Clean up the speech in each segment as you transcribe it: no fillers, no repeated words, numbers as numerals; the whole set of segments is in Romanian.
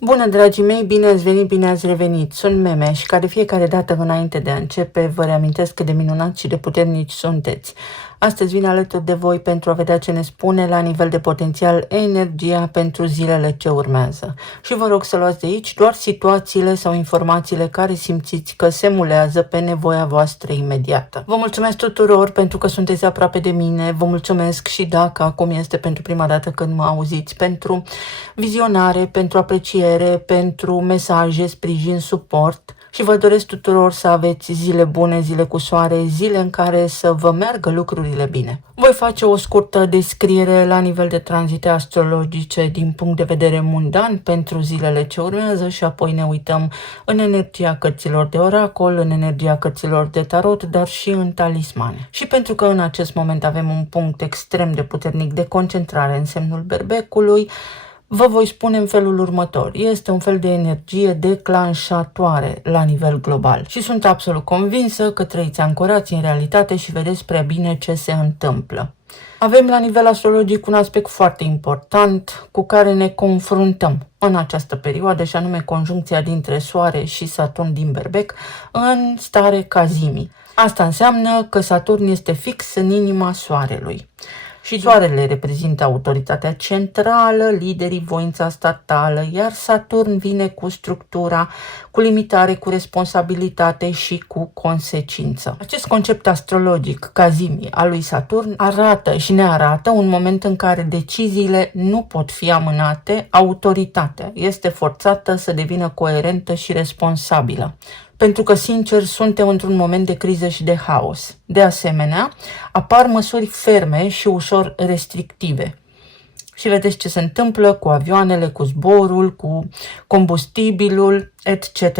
Bună, dragii mei, bine ați venit, bine ați revenit. Sunt Meme și ca de fiecare dată înainte de a începe, vă reamintesc cât de minunați și de puternici sunteți. Astăzi vin alături de voi pentru a vedea ce ne spune la nivel de potențial energia pentru zilele ce urmează. Și vă rog să luați de aici doar situațiile sau informațiile care simțiți că se mulează pe nevoia voastră imediată. Vă mulțumesc tuturor pentru că sunteți aproape de mine, vă mulțumesc și dacă acum este pentru prima dată când mă auziți, pentru vizionare, pentru apreciere, pentru mesaje, sprijin, suport. Și vă doresc tuturor să aveți zile bune, zile cu soare, zile în care să vă meargă lucrurile bine. Voi face o scurtă descriere la nivel de tranzite astrologice din punct de vedere mundan pentru zilele ce urmează și apoi ne uităm în energia cărților de oracol, în energia cărților de tarot, dar și în talismane. Și pentru că în acest moment avem un punct extrem de puternic de concentrare în semnul berbecului, vă voi spune în felul următor. Este un fel de energie declanșatoare la nivel global și sunt absolut convinsă că trăiți ancorați în realitate și vedeți prea bine ce se întâmplă. Avem la nivel astrologic un aspect foarte important cu care ne confruntăm în această perioadă și anume conjuncția dintre Soare și Saturn din Berbec în stare cazimii. Asta înseamnă că Saturn este fix în inima Soarelui. Și Soarele reprezintă autoritatea centrală, liderii, voința statală, iar Saturn vine cu structura, cu limitare, cu responsabilitate și cu consecință. Acest concept astrologic, cazimii, al lui Saturn, arată și ne arată un moment în care deciziile nu pot fi amânate, autoritatea este forțată să devină coerentă și responsabilă. Pentru că, sincer, suntem într-un moment de criză și de haos. De asemenea, apar măsuri ferme și ușor restrictive. Și vedeți ce se întâmplă cu avioanele, cu zborul, cu combustibilul, etc.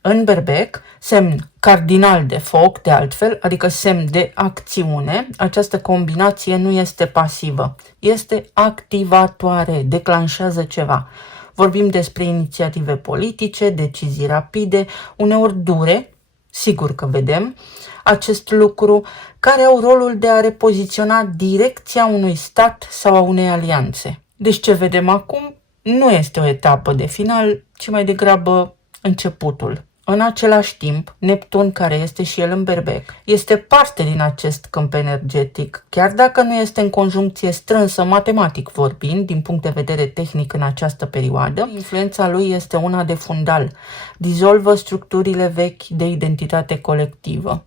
În Berbec, semn cardinal de foc, de altfel, adică semn de acțiune, această combinație nu este pasivă, este activatoare, declanșează ceva. Vorbim despre inițiative politice, decizii rapide, uneori dure, sigur că vedem acest lucru, care au rolul de a repoziționa direcția unui stat sau a unei alianțe. Deci ce vedem acum nu este o etapă de final, ci mai degrabă începutul. În același timp, Neptun, care este și el în Berbec, este parte din acest câmp energetic, chiar dacă nu este în conjuncție strânsă, matematic vorbind, din punct de vedere tehnic în această perioadă, influența lui este una de fundal, dizolvă structurile vechi de identitate colectivă,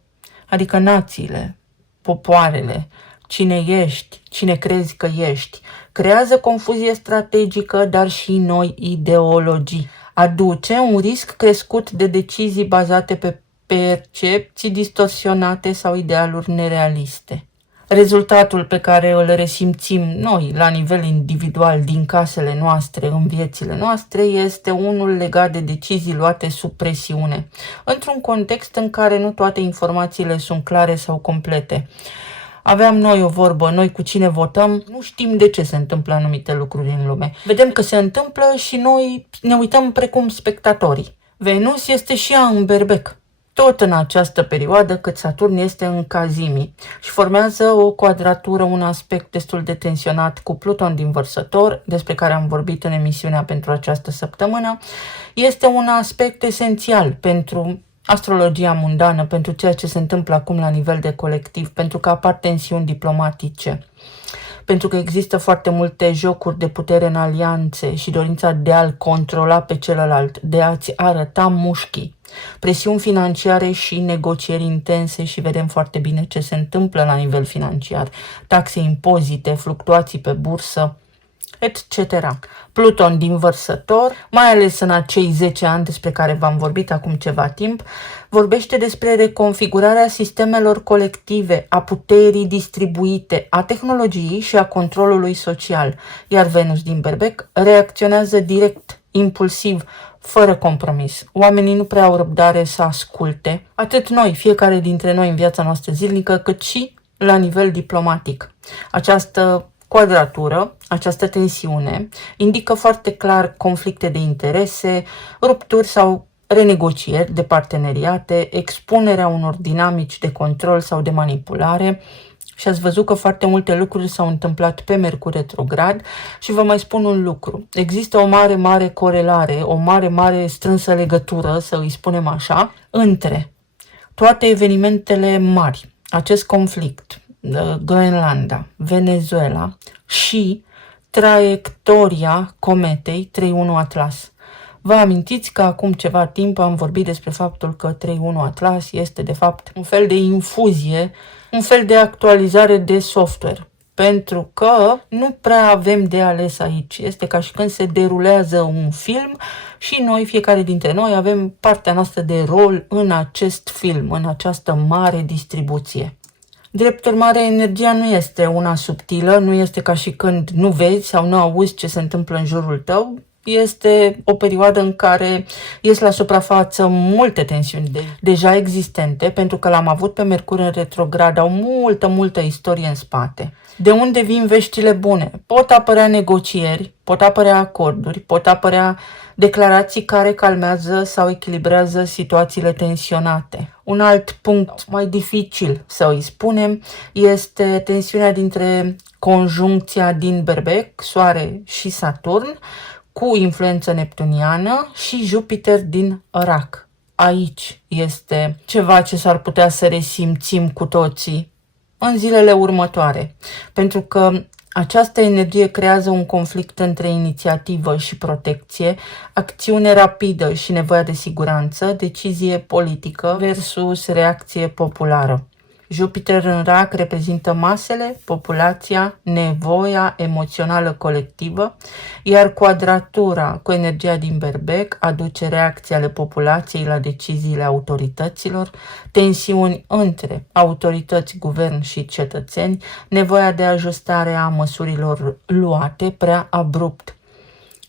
adică națiile, popoarele, cine ești, cine crezi că ești, creează confuzie strategică, dar și noi ideologii. Aduce un risc crescut de decizii bazate pe percepții distorsionate sau idealuri nerealiste. Rezultatul pe care îl resimțim noi la nivel individual din casele noastre, în viețile noastre, este unul legat de decizii luate sub presiune, într-un context în care nu toate informațiile sunt clare sau complete. Aveam noi o vorbă, noi cu cine votăm, nu știm de ce se întâmplă anumite lucruri în lume. Vedem că se întâmplă și noi ne uităm precum spectatorii. Venus este și ea în Berbec, tot în această perioadă cât Saturn este în cazimii și formează o quadratură, un aspect destul de tensionat cu Pluton din Vărsător, despre care am vorbit în emisiunea pentru această săptămână. Este un aspect esențial pentru astrologia mundană, pentru ceea ce se întâmplă acum la nivel de colectiv, pentru că apar tensiuni diplomatice, pentru că există foarte multe jocuri de putere în alianțe și dorința de a-l controla pe celălalt, de a-ți arăta mușchii, presiuni financiare și negocieri intense și vedem foarte bine ce se întâmplă la nivel financiar, taxe, impozite, fluctuații pe bursă, etc. Pluton din Vărsător, mai ales în acei 10 ani despre care v-am vorbit acum ceva timp, vorbește despre reconfigurarea sistemelor colective, a puterii distribuite, a tehnologiei și a controlului social, iar Venus din Berbec reacționează direct, impulsiv, fără compromis. Oamenii nu prea au răbdare să asculte, atât noi, fiecare dintre noi în viața noastră zilnică, cât și la nivel diplomatic. Această quadratură, această tensiune, indică foarte clar conflicte de interese, rupturi sau renegocieri de parteneriate, expunerea unor dinamici de control sau de manipulare, și ați văzut că foarte multe lucruri s-au întâmplat pe Mercur retrograd și vă mai spun un lucru. Există o mare, mare corelare, o mare, mare strânsă legătură, să îi spunem așa, între toate evenimentele mari, acest conflict, Groenlanda, Venezuela și traiectoria cometei 31 Atlas. Vă amintiți că acum ceva timp am vorbit despre faptul că 31 Atlas este de fapt un fel de infuzie, un fel de actualizare de software. Pentru că nu prea avem de ales aici. Este ca și când se derulează un film și noi, fiecare dintre noi, avem partea noastră de rol în acest film, în această mare distribuție. Drept urmare, energia nu este una subtilă, nu este ca și când nu vezi sau nu auzi ce se întâmplă în jurul tău. Este o perioadă în care ies la suprafață multe tensiuni deja existente, pentru că l-am avut pe Mercur în retrograd, au multă istorie în spate. De unde vin veștile bune? Pot apărea negocieri, pot apărea acorduri, pot apărea declarații care calmează sau echilibrează situațiile tensionate. Un alt punct mai dificil, să îi spunem, este tensiunea dintre conjuncția din Berbec, Soare și Saturn, cu influență neptuniană și Jupiter din Rac. Aici este ceva ce s-ar putea să resimțim cu toții în zilele următoare, pentru că această energie creează un conflict între inițiativă și protecție, acțiune rapidă și nevoia de siguranță, decizie politică versus reacție populară. Jupiter în Rac reprezintă masele, populația, nevoia emoțională colectivă, iar quadratura cu energia din Berbec aduce reacții ale populației la deciziile autorităților, tensiuni între autorități, guvern și cetățeni, nevoia de ajustare a măsurilor luate prea abrupt,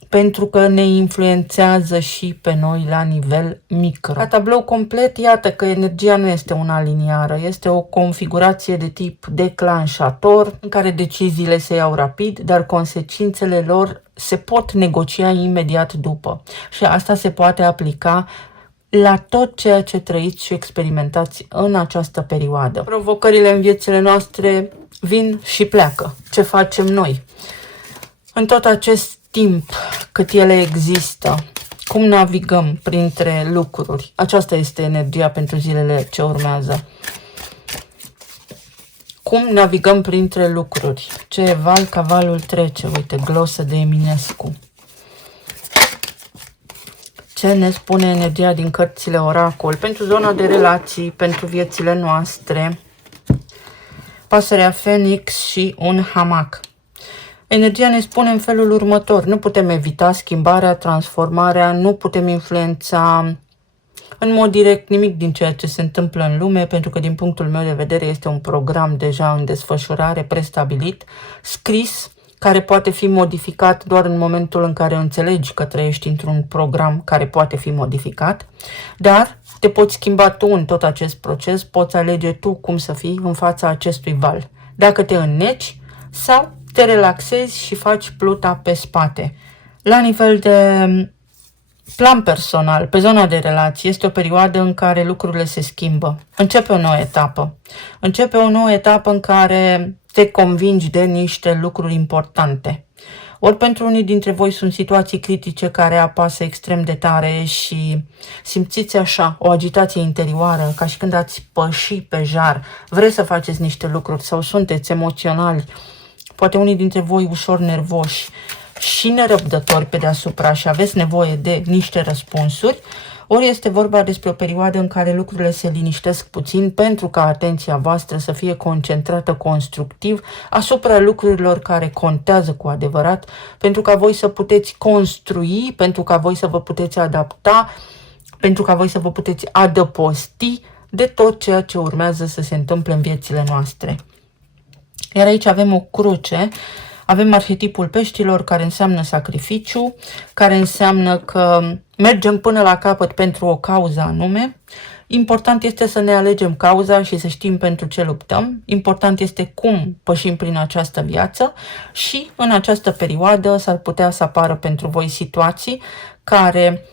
pentru că ne influențează și pe noi la nivel micro. Ca tablou complet, iată că energia nu este una liniară, este o configurație de tip declanșator, în care deciziile se iau rapid, dar consecințele lor se pot negocia imediat după. Și asta se poate aplica la tot ceea ce trăiți și experimentați în această perioadă. Provocările în viețile noastre vin și pleacă. Ce facem noi? În tot acest timp cât ele există, cum navigăm printre lucruri? Aceasta este energia pentru zilele ce urmează. Cum navigăm printre lucruri? Ce val cavalul trece? Uite, glosă de Eminescu. Ce ne spune energia din cărțile oracol pentru zona de relații, pentru viețile noastre? Pasărea Fenix și un hamac. Energia ne spune în felul următor: nu putem evita schimbarea, transformarea, nu putem influența în mod direct nimic din ceea ce se întâmplă în lume, pentru că din punctul meu de vedere este un program deja în desfășurare, prestabilit, scris, care poate fi modificat doar în momentul în care înțelegi că trăiești într-un program care poate fi modificat, dar te poți schimba tu în tot acest proces, poți alege tu cum să fii în fața acestui val. Dacă te înneci sau te relaxezi și faci pluta pe spate. La nivel de plan personal, pe zona de relații, este o perioadă în care lucrurile se schimbă. Începe o nouă etapă. Începe o nouă etapă în care te convingi de niște lucruri importante. Ori pentru unii dintre voi sunt situații critice care apasă extrem de tare și simțiți așa o agitație interioară, ca și când ați păși pe jar, vreți să faceți niște lucruri sau sunteți emoționali, poate unii dintre voi ușor nervoși și nerăbdători pe deasupra și aveți nevoie de niște răspunsuri, ori este vorba despre o perioadă în care lucrurile se liniștesc puțin pentru ca atenția voastră să fie concentrată constructiv asupra lucrurilor care contează cu adevărat, pentru ca voi să puteți construi, pentru ca voi să vă puteți adapta, pentru ca voi să vă puteți adăposti de tot ceea ce urmează să se întâmple în viețile noastre. Iar aici avem o cruce, avem arhetipul peștilor, care înseamnă sacrificiu, care înseamnă că mergem până la capăt pentru o cauză anume. Important este să ne alegem cauza și să știm pentru ce luptăm. Important este cum pășim prin această viață și în această perioadă s-ar putea să apară pentru voi situații care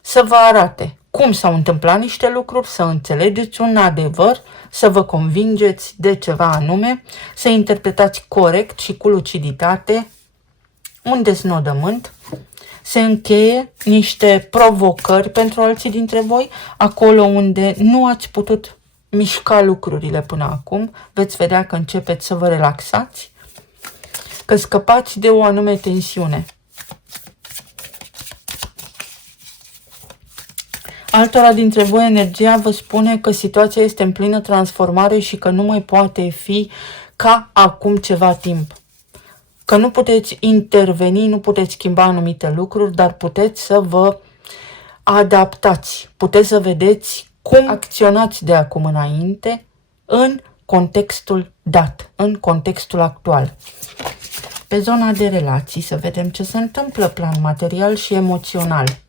să vă arate cum s-au întâmplat niște lucruri, să înțelegeți un adevăr, să vă convingeți de ceva anume, să interpretați corect și cu luciditate un desnodământ, se încheie niște provocări pentru alții dintre voi, acolo unde nu ați putut mișca lucrurile până acum, veți vedea că începeți să vă relaxați, că scăpați de o anume tensiune. Altora dintre voi, energia vă spune că situația este în plină transformare și că nu mai poate fi ca acum ceva timp. Că nu puteți interveni, nu puteți schimba anumite lucruri, dar puteți să vă adaptați. Puteți să vedeți cum acționați de acum înainte în contextul dat, în contextul actual. Pe zona de relații, să vedem ce se întâmplă plan material și emoțional.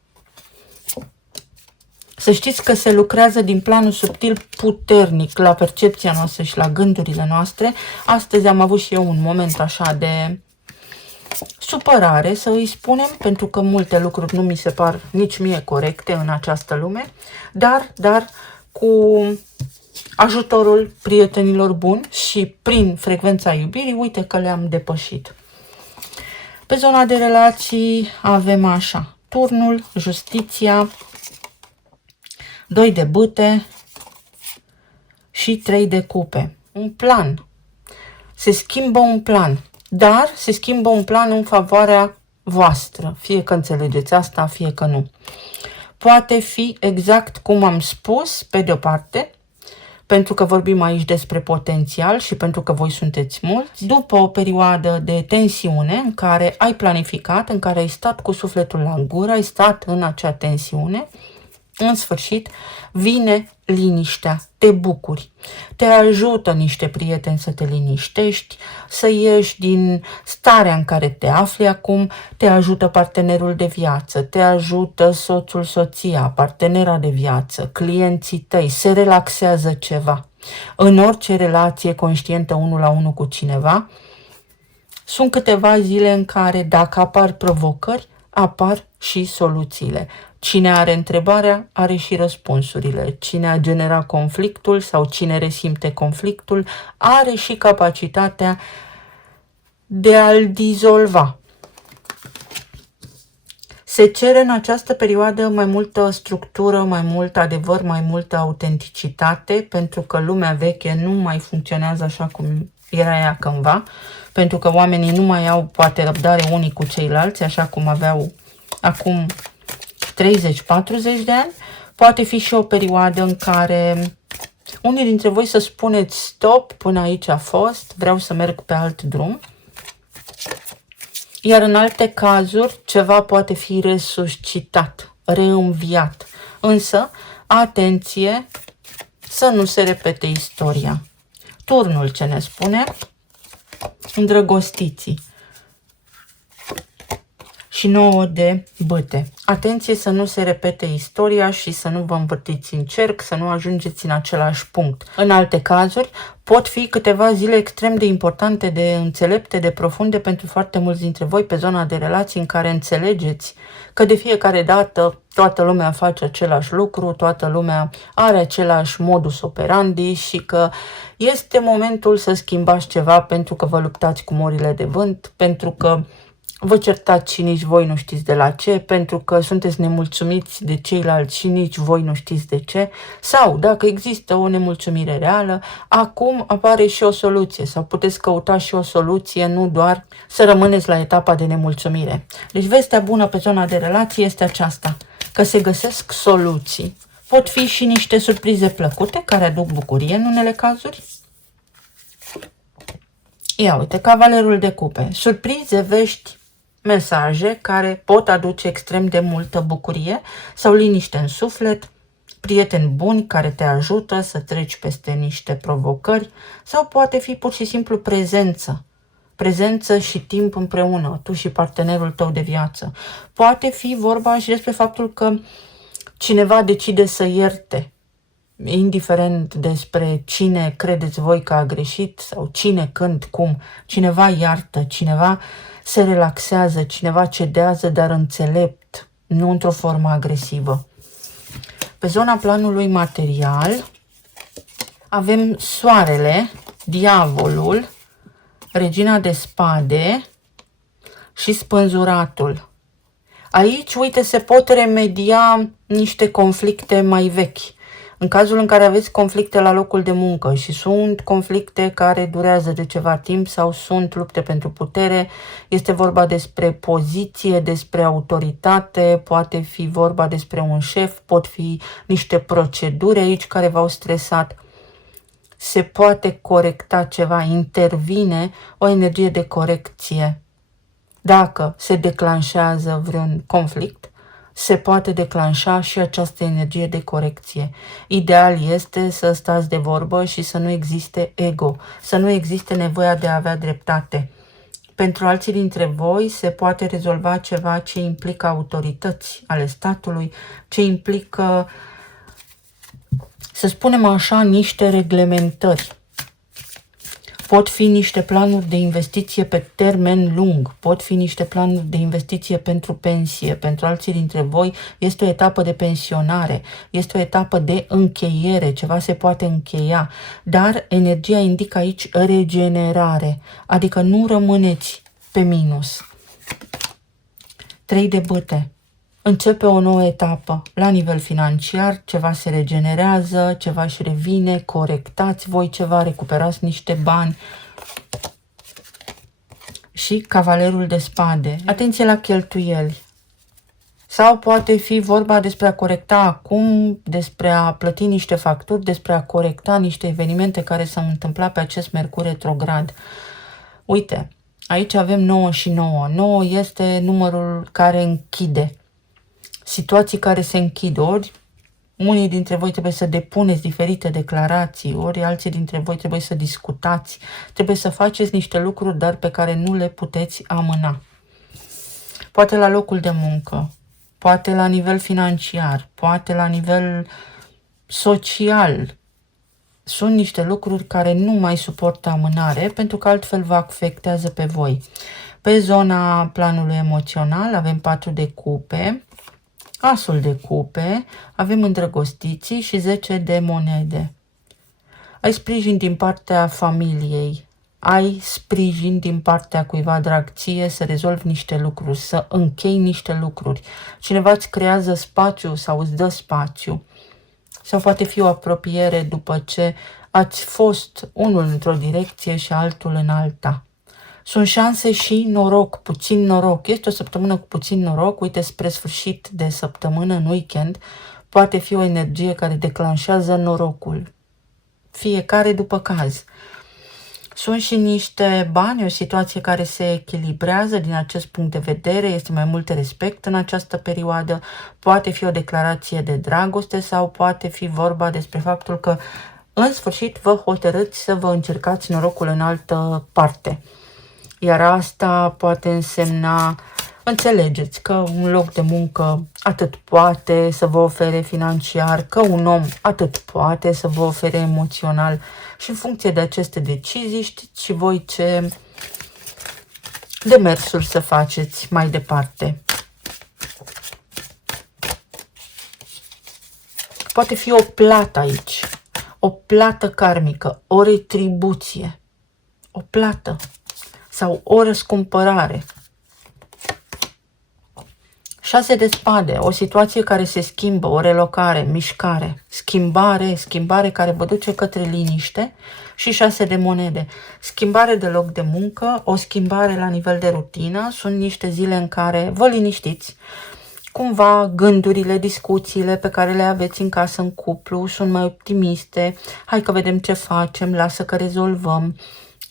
Să știți că se lucrează din planul subtil puternic la percepția noastră și la gândurile noastre. Astăzi am avut și eu un moment așa de supărare, să îi spunem, pentru că multe lucruri nu mi se par nici mie corecte în această lume, dar cu ajutorul prietenilor buni și prin frecvența iubirii, uite că le-am depășit. Pe zona de relații avem așa, turnul, justiția, 2 de bâte și 3 de cupe. Un plan. Se schimbă un plan, dar se schimbă un plan în favoarea voastră. Fie că înțelegeți asta, fie că nu. Poate fi exact cum am spus, pe de-o parte, pentru că vorbim aici despre potențial și pentru că voi sunteți mulți, după o perioadă de tensiune în care ai planificat, în care ai stat cu sufletul la gură, ai stat în acea tensiune, în sfârșit, vine liniștea, te bucuri, te ajută niște prieteni să te liniștești, să ieși din starea în care te afli acum, te ajută partenerul de viață, te ajută soțul, soția, partenera de viață, clienții tăi, se relaxează ceva. În orice relație conștientă 1 la 1 cu cineva, sunt câteva zile în care, dacă apar provocări, apar și soluțiile. Cine are întrebarea, are și răspunsurile. Cine a generat conflictul sau cine resimte conflictul, are și capacitatea de a-l dizolva. Se cere în această perioadă mai multă structură, mai mult adevăr, mai multă autenticitate, pentru că lumea veche nu mai funcționează așa cum era ea cândva, pentru că oamenii nu mai au poate răbdare unii cu ceilalți, așa cum aveau acum 30-40 de ani. Poate fi și o perioadă în care unii dintre voi să spuneți stop, până aici a fost, vreau să merg pe alt drum. Iar în alte cazuri ceva poate fi resuscitat, reînviat. Însă, atenție să nu se repete istoria. Turnul ce ne spune? Îndrăgostiții. Și 9 de bâte. Atenție să nu se repete istoria și să nu vă învârtiți în cerc, să nu ajungeți în același punct. În alte cazuri, pot fi câteva zile extrem de importante, de înțelepte, de profunde pentru foarte mulți dintre voi pe zona de relații, în care înțelegeți că de fiecare dată toată lumea face același lucru, toată lumea are același modus operandi și că este momentul să schimbați ceva pentru că vă luptați cu morile de vânt, pentru că vă certați și nici voi nu știți de la ce, pentru că sunteți nemulțumiți de ceilalți și nici voi nu știți de ce, sau dacă există o nemulțumire reală, acum apare și o soluție sau puteți căuta și o soluție, nu doar să rămâneți la etapa de nemulțumire. Deci vestea bună pe zona de relații este aceasta, că se găsesc soluții. Pot fi și niște surprize plăcute care aduc bucurie în unele cazuri. Ia uite, cavalerul de cupe, surprize, vești, mesaje care pot aduce extrem de multă bucurie sau liniște în suflet, prieteni buni care te ajută să treci peste niște provocări sau poate fi pur și simplu prezență. Prezență și timp împreună, tu și partenerul tău de viață. Poate fi vorba și despre faptul că cineva decide să ierte, indiferent despre cine credeți voi că a greșit sau cine, când, cum. Cineva iartă, cineva se relaxează, cineva cedează, dar înțelept, nu într-o formă agresivă. Pe zona planului material avem soarele, diavolul, regina de spade și spânzuratul. Aici, uite, se pot remedia niște conflicte mai vechi. În cazul în care aveți conflicte la locul de muncă și sunt conflicte care durează de ceva timp sau sunt lupte pentru putere, este vorba despre poziție, despre autoritate, poate fi vorba despre un șef, pot fi niște proceduri aici care v-au stresat. Se poate corecta ceva, intervine o energie de corecție. Dacă se declanșează vreun conflict, se poate declanșa și această energie de corecție. Ideal este să stați de vorbă și să nu existe ego, să nu existe nevoia de a avea dreptate. Pentru alții dintre voi se poate rezolva ceva ce implică autorități ale statului, ce implică, să spunem așa, niște reglementări. Pot fi niște planuri de investiție pe termen lung, pot fi niște planuri de investiție pentru pensie. Pentru alții dintre voi este o etapă de pensionare, este o etapă de încheiere, ceva se poate încheia, dar energia indică aici regenerare, adică nu rămâneți pe minus. 3 de bâte. Începe o nouă etapă. La nivel financiar, ceva se regenerează, ceva își revine, corectați voi ceva, recuperați niște bani. Și cavalerul de spade. Atenție la cheltuieli. Sau poate fi vorba despre a corecta acum, despre a plăti niște facturi, despre a corecta niște evenimente care s-au întâmplat pe acest Mercur retrograd. Uite, aici avem 9 și 9. 9 este numărul care închide. Situații care se închid, ori unii dintre voi trebuie să depuneți diferite declarații, ori alții dintre voi trebuie să discutați, trebuie să faceți niște lucruri, dar pe care nu le puteți amâna. Poate la locul de muncă, poate la nivel financiar, poate la nivel social. Sunt niște lucruri care nu mai suportă amânare, pentru că altfel vă afectează pe voi. Pe zona planului emoțional avem 4 de cupe, asul de cupe, avem îndrăgostiții și 10 de monede. Ai sprijin din partea familiei, ai sprijin din partea cuiva drag ție să rezolvi niște lucruri, să închei niște lucruri. Cineva îți creează spațiu sau îți dă spațiu. Sau poate fi o apropiere după ce ați fost unul într-o direcție și altul în alta. Sunt șanse și noroc, puțin noroc. Este o săptămână cu puțin noroc, uite, spre sfârșit de săptămână, în weekend, poate fi o energie care declanșează norocul. Fiecare după caz. Sunt și niște bani, o situație care se echilibrează din acest punct de vedere, este mai mult respect în această perioadă, poate fi o declarație de dragoste sau poate fi vorba despre faptul că în sfârșit vă hotărâți să vă încercați norocul în altă parte. Iar asta poate însemna, înțelegeți că un loc de muncă atât poate să vă ofere financiar, că un om atât poate să vă ofere emoțional și în funcție de aceste decizii știți și voi ce demersuri să faceți mai departe. Poate fi o plată aici, o plată karmică, o retribuție, o plată sau o răscumpărare. 6 de spade, o situație care se schimbă, o relocare, mișcare, schimbare care vă duce către liniște și 6 de monede. Schimbare de loc de muncă, o schimbare la nivel de rutină, sunt niște zile în care vă liniștiți. Cumva gândurile, discuțiile pe care le aveți în casă, în cuplu, sunt mai optimiste. Hai că vedem ce facem, lasă că rezolvăm.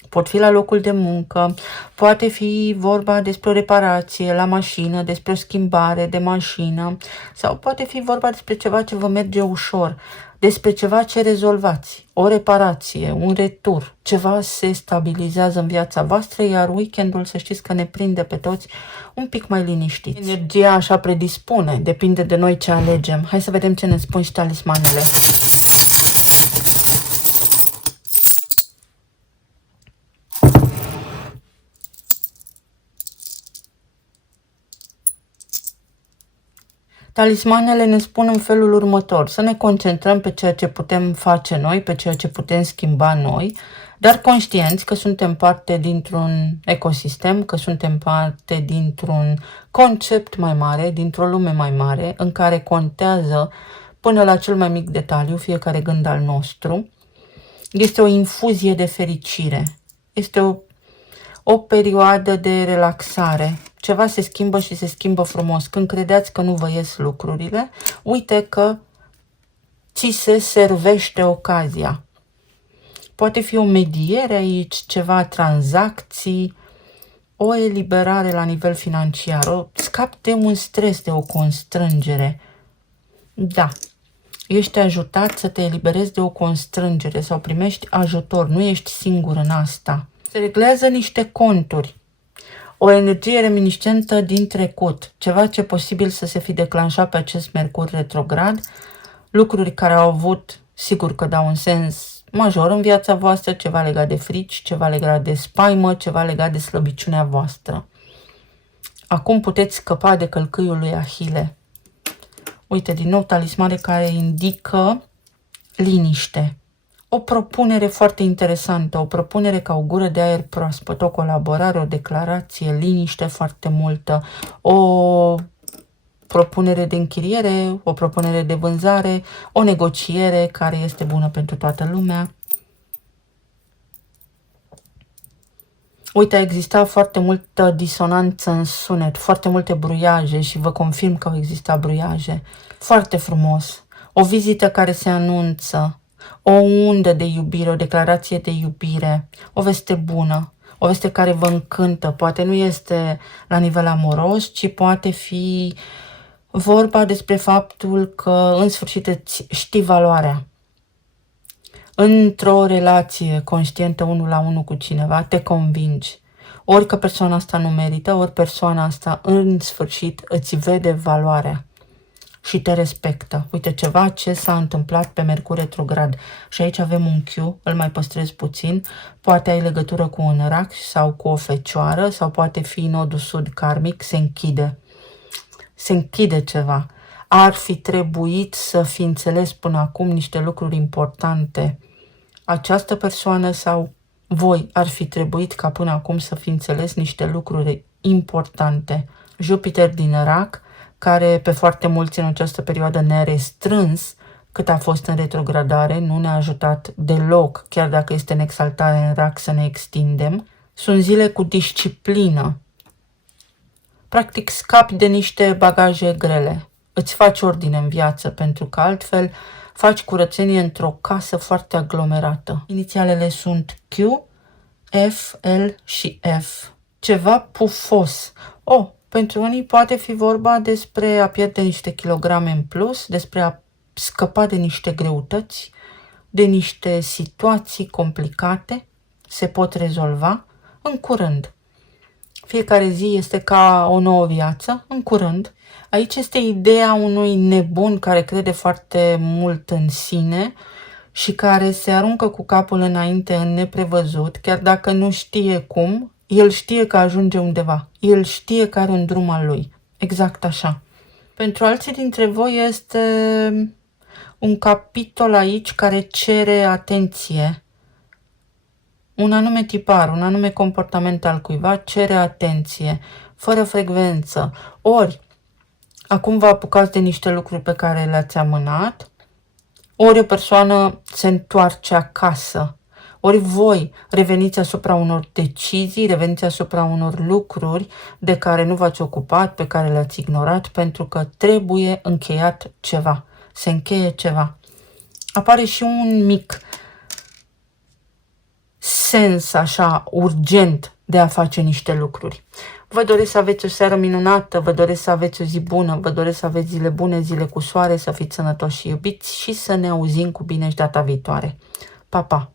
Pot fi la locul de muncă, poate fi vorba despre o reparație la mașină, despre o schimbare de mașină sau poate fi vorba despre ceva ce vă merge ușor, despre ceva ce rezolvați, o reparație, un retur, ceva se stabilizează în viața voastră, iar weekendul să știți că ne prinde pe toți un pic mai liniștiți. Energia așa predispune, depinde de noi ce alegem. Hai să vedem ce ne spun și talismanele. Talismanele ne spun în felul următor: să ne concentrăm pe ceea ce putem face noi, pe ceea ce putem schimba noi, dar conștienți că suntem parte dintr-un ecosistem, că suntem parte dintr-un concept mai mare, dintr-o lume mai mare, în care contează până la cel mai mic detaliu fiecare gând al nostru. Este o infuzie de fericire, este o perioadă de relaxare. Ceva se schimbă și se schimbă frumos. Când credeați că nu vă ies lucrurile, uite că ți se servește ocazia. Poate fi o mediere aici, ceva tranzacții, o eliberare la nivel financiar, o scap de un stres, de o constrângere. Da, ești ajutat să te eliberezi de o constrângere sau primești ajutor, nu ești singur în asta. Se reglează niște conturi, o energie reminiscentă din trecut, ceva ce posibil să se fi declanșat pe acest Mercur retrograd, lucruri care au avut, sigur că dau un sens major în viața voastră, ceva legat de frici, ceva legat de spaimă, ceva legat de slăbiciunea voastră. Acum puteți scăpa de călcâiul lui Ahile. Uite, din nou talismane care indică liniște. O propunere foarte interesantă, o propunere ca o gură de aer proaspăt, o colaborare, o declarație, liniște foarte multă, o propunere de închiriere, o propunere de vânzare, o negociere care este bună pentru toată lumea. Uite, a existat foarte multă disonanță în sunet, foarte multe bruiaje și vă confirm că au existat bruiaje. Foarte frumos. O vizită care se anunță, o undă de iubire, o declarație de iubire, o veste bună, o veste care vă încântă. Poate nu este la nivel amoros, ci poate fi vorba despre faptul că în sfârșit îți știi valoarea. Într-o relație conștientă 1 la 1 cu cineva, te convingi. Ori că persoana asta nu merită, ori persoana asta în sfârșit îți vede valoarea și te respectă. Uite, ceva ce s-a întâmplat pe Mercur retrograd. Și aici avem un Q, îl mai păstrez puțin. Poate ai legătură cu un rac sau cu o fecioară, sau poate fi nodul sud karmic, se închide. Se închide ceva. Ar fi trebuit să fi înțeles până acum niște lucruri importante. Această persoană sau voi ar fi trebuit ca până acum să fi înțeles niște lucruri importante. Jupiter din rac, care pe foarte mulți în această perioadă ne-a restrâns cât a fost în retrogradare, nu ne-a ajutat deloc, chiar dacă este în exaltare în rac, să ne extindem. Sunt zile cu disciplină. Practic scapi de niște bagaje grele. Îți faci ordine în viață, pentru că altfel faci curățenie într-o casă foarte aglomerată. Inițialele sunt Q, F, L și F. Ceva pufos. Pentru unii poate fi vorba despre a pierde niște kilograme în plus, despre a scăpa de niște greutăți, de niște situații complicate. Se pot rezolva în curând. Fiecare zi este ca o nouă viață, în curând. Aici este ideea unui nebun care crede foarte mult în sine și care se aruncă cu capul înainte în neprevăzut, chiar dacă nu știe cum, el știe că ajunge undeva. El știe că are un drum al lui. Exact așa. Pentru alții dintre voi este un capitol aici care cere atenție. Un anume tipar, un anume comportament al cuiva cere atenție, fără frecvență. Ori, acum vă apucați de niște lucruri pe care le-ați amânat, ori o persoană se întoarce acasă, ori voi reveniți asupra unor decizii, reveniți asupra unor lucruri de care nu v-ați ocupat, pe care le-ați ignorat, pentru că trebuie încheiat ceva. Se încheie ceva. Apare și un mic sens așa urgent de a face niște lucruri. Vă doresc să aveți o seară minunată, vă doresc să aveți o zi bună, vă doresc să aveți zile bune, zile cu soare, să fiți sănătoși și iubiți și să ne auzim cu bine și data viitoare. Pa, pa!